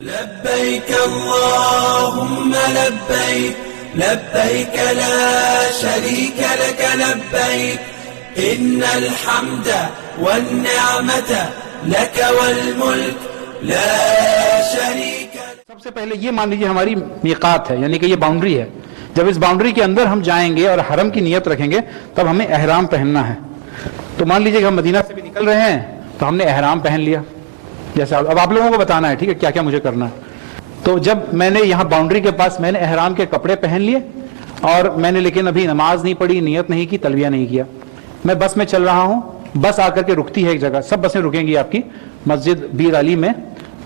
لبيك اللهم لبيك لبيك لا شريك لك لبيك إن الحمد والنعمة لك والملك لا شريك لك. سب سے پہلے یہ مان لیجیے ہماری میقات ہے، یعنی کہ یہ باؤنڈری ہے. جب اس باؤنڈری کے اندر ہم جائیں گے اور حرم کی نیت رکھیں گے تب ہمیں احرام پہننا ہے. تو مان لیجیے کہ ہم مدینہ سے بھی نکل رہے ہیں تو ہم نے احرام پہن لیا. جیسے اب آپ لوگوں کو بتانا ہے ٹھیک ہے کیا کیا مجھے کرنا ہے. تو جب میں نے یہاں باؤنڈری کے پاس میں نے احرام کے کپڑے پہن لیے اور میں نے لیکن ابھی نماز نہیں پڑھی، نیت نہیں کی، تلبیہ نہیں کیا. میں بس میں چل رہا ہوں، بس آ کر کے رکتی ہے ایک جگہ، سب بسیں رکیں گی آپ کی مسجد بیر علی میں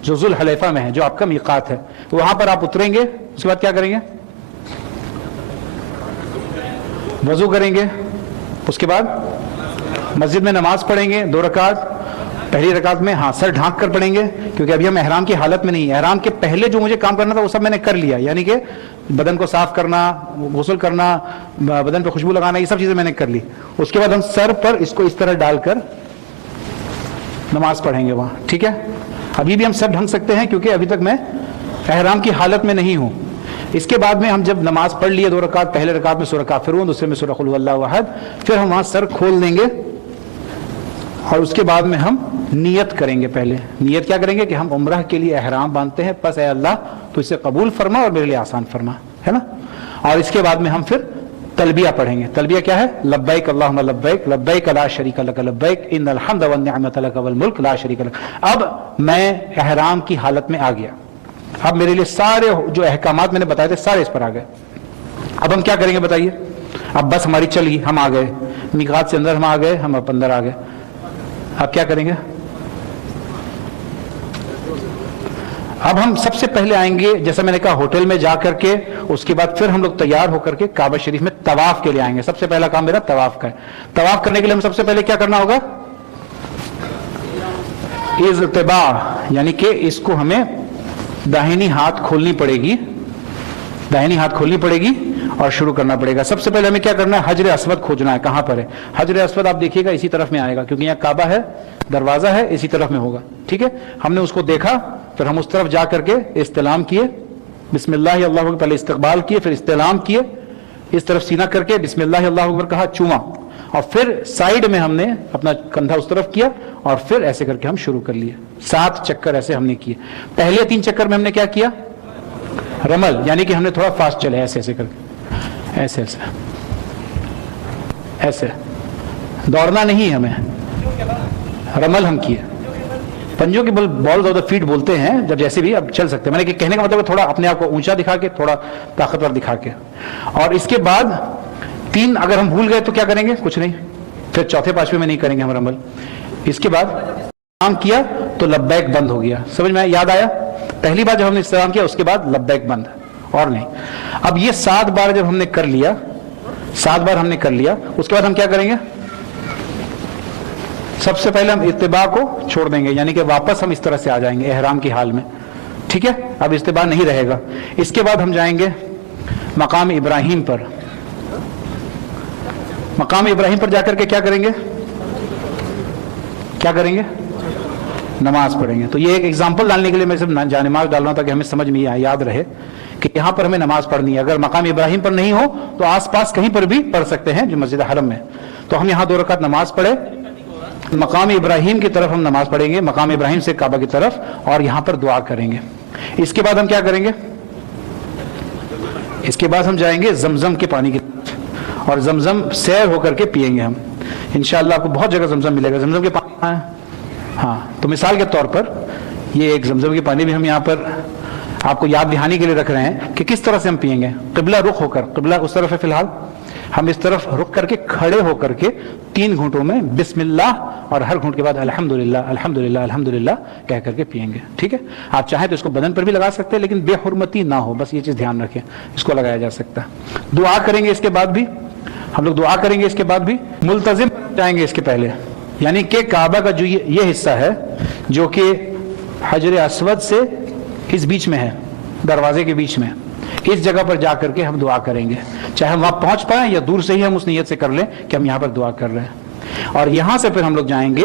جو ذوالحلیفہ میں ہے، جو آپ کا میقات ہے. وہاں پر آپ اتریں گے. اس کے بعد کیا کریں گے؟ وضو کریں گے. اس کے بعد مسجد میں نماز پڑھیں گے 2 رکعت. پہلی رکعت میں سر ڈھانک کر پڑھیں گے کیونکہ ابھی ہم احرام کی حالت میں نہیں. احرام کے پہلے جو مجھے کام کرنا تھا وہ سب میں نے کر لیا، یعنی کہ بدن کو صاف کرنا، غسل کرنا، بدن پہ خوشبو لگانا، یہ سب چیزیں میں نے کر لی. اس کے بعد ہم سر پر اس کو اس طرح ڈال کر نماز پڑھیں گے وہاں. ٹھیک ہے، ابھی بھی ہم سر ڈھنک سکتے ہیں کیونکہ ابھی تک میں احرام کی حالت میں نہیں ہوں. اس کے بعد میں ہم جب نماز پڑھ لیے 2 رکعت، پہلے رکعت میں سورہ کافرون، دوسرے میں سورہ قل هو اللہ احد، پھر ہم وہاں سر کھول دیں گے اور اس کے بعد میں ہم نیت کریں گے. پہلے نیت کیا کریں گے کہ ہم عمرہ کے لیے احرام باندھتے ہیں، بس اے اللہ تو اسے قبول فرما اور میرے لیے آسان فرما، ہے نا. اور اس کے بعد میں ہم پھر تلبیہ پڑھیں گے. تلبیہ کیا ہے؟ لبیک اللہم لبیک لبیک لا شریک لک لبیک ان الحمد والنعمت لک والملک لا شریک لک. اب میں احرام کی حالت میں آ گیا. اب میرے لیے سارے جو احکامات میں نے بتائے تھے سارے اس پر آ گئے. اب ہم کیا کریں گے بتائیے؟ اب بس ہماری چلی، ہم آ گئے میقات سے اندر، ہم آ گئے، ہم اب اندر آ گئے. اب کیا کریں گے؟ اب ہم سب سے پہلے آئیں گے، جیسا میں نے کہا، ہوٹل میں جا کر کے اس کے بعد پھر ہم لوگ تیار ہو کر کے کعبہ شریف میں طواف کے لیے آئیں گے. سب سے پہلا کام میرا طواف کا ہے. طواف کرنے کے لیے ہم سب سے پہلے کیا کرنا ہوگا؟ اضطباع، یعنی کہ اس کو ہمیں داہنی ہاتھ کھولنی پڑے گی، داہنی ہاتھ کھولنی پڑے گی اور شروع کرنا پڑے گا. سب سے پہلے ہمیں کیا کرنا ہے؟ حجر اسود کھوجنا ہے. کہاں پر ہے حجر اسود؟ آپ دیکھیے گا اسی طرف میں آئے گا کیونکہ یہاں کعبہ ہے، دروازہ ہے، اسی طرف میں ہوگا. ٹھیک ہے، ہم نے اس کو دیکھا، پھر ہم اس طرف جا کر کے استلام کیے، بسم اللہ اللہ اکبر، پہلے استقبال کیے، پھر استلام کیے، اس طرف سینہ کر کے بسم اللہ اللہ اکبر کہا، چوما، اور پھر سائیڈ میں ہم نے اپنا کندھا اس طرف کیا اور پھر ایسے کر کے ہم شروع کر لیے. 7 چکر ایسے ہم نے کیے. پہلے 3 چکر میں ہم نے کیا کیا؟ رمل، یعنی کہ ہم نے تھوڑا فاسٹ چلے، ایسے ایسے کر کے، ایسے ایسے ایسے، دوڑنا نہیں ہمیں. رمل ہم کیے. پنجوں کی بالز آف دا فیٹ بولتے ہیں جب جیسے بھی اب چل سکتے ہیں. میں نے کہنے کا مطلب تھوڑا اپنے آپ کو اونچا دکھا کے، تھوڑا طاقتور دکھا کے. اور اس کے بعد 3 اگر ہم بھول گئے تو کیا کریں گے؟ کچھ نہیں، پھر چوتھے 5ویں میں نہیں کریں گے ہم رمل. اس کے بعد استعلام کیا تو لبیک بند ہو گیا. سمجھ میں یاد آیا؟ پہلی بار جب ہم نے استعلام کیا اس کے بعد لبیک بند، اور نہیں. اب یہ 7 بار جب ہم نے کر لیا، 7 بار ہم نے کر لیا، اس کے بعد ہم کیا کریں گے؟ سب سے پہلے ہم اتباع کو چھوڑ دیں گے، یعنی کہ واپس ہم اس طرح سے آ جائیں گے احرام کی حال میں. ٹھیک ہے، اب اتباع نہیں رہے گا. اس کے بعد ہم جائیں گے مقام ابراہیم پر. مقام ابراہیم پر جا کر کے کیا کریں گے؟ کیا کریں گے؟ نماز پڑھیں گے. تو یہ ایک ایگزامپل ڈالنے کے لیے میں صرف جانماز ڈال رہا ہوں تاکہ ہمیں سمجھ میں یاد رہے کہ یہاں پر ہمیں نماز پڑھنی ہے. اگر مقام ابراہیم پر نہیں ہو تو آس پاس کہیں پر بھی پڑھ سکتے ہیں جو مسجد حرم میں. تو ہم یہاں 2 رکعت نماز پڑھے، مقام ابراہیم کی طرف ہم نماز پڑھیں گے، مقام ابراہیم سے کعبہ کی طرف، اور یہاں پر دعا کریں گے. اس کے بعد ہم کیا کریں گے؟ اس کے بعد ہم جائیں گے زمزم کے پانی کی طرف اور زمزم سیر ہو کر کے پیئیں گے ہم. انشاءاللہ آپ کو بہت جگہ زمزم ملے گا. زمزم کے پانی کہاں ہے؟ ہاں، تو مثال کے طور پر یہ ایک زمزم کے پانی بھی ہم یہاں پر آپ کو یاد دہانی کے لیے رکھ رہے ہیں کہ کس طرح سے ہم پیئیں گے. قبلہ رخ ہو کر، قبلہ اس طرف ہے فی الحال، ہم اس طرف رک کر کے کھڑے ہو کر کے 3 گھونٹوں میں بسم اللہ اور ہر گھونٹ کے بعد الحمدللہ الحمدللہ الحمدللہ کہہ کر کے پیئیں گے. ٹھیک ہے، آپ چاہیں تو اس کو بدن پر بھی لگا سکتے ہیں لیکن بے حرمتی نہ ہو، بس یہ چیز دھیان رکھیں، اس کو لگایا جا سکتا ہے. دعا کریں گے اس کے بعد بھی، ہم لوگ دعا کریں گے اس کے بعد بھی. ملتزم جائیں گے اس کے پہلے، یعنی کہ کعبہ کا جو یہ حصہ ہے جو کہ حجر اسود سے اس بیچ میں ہے، دروازے کے بیچ میں، اس جگہ پر جا کر کے ہم دعا کریں گے. چاہے ہم وہاں پہنچ پائیں یا دور سے ہی ہم اس نیت سے کر لیں کہ ہم یہاں پر دعا کر رہے ہیں. اور یہاں سے پھر ہم لوگ جائیں گے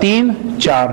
3, 4,